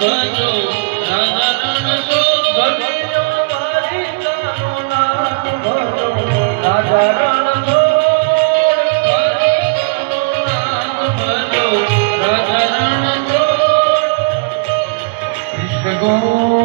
ભજો રાધા રણ છોડ મારી તારો નામ ભજો રાધા રણ ભજો રાધા રણ છોડ કૃષ્ણ ગો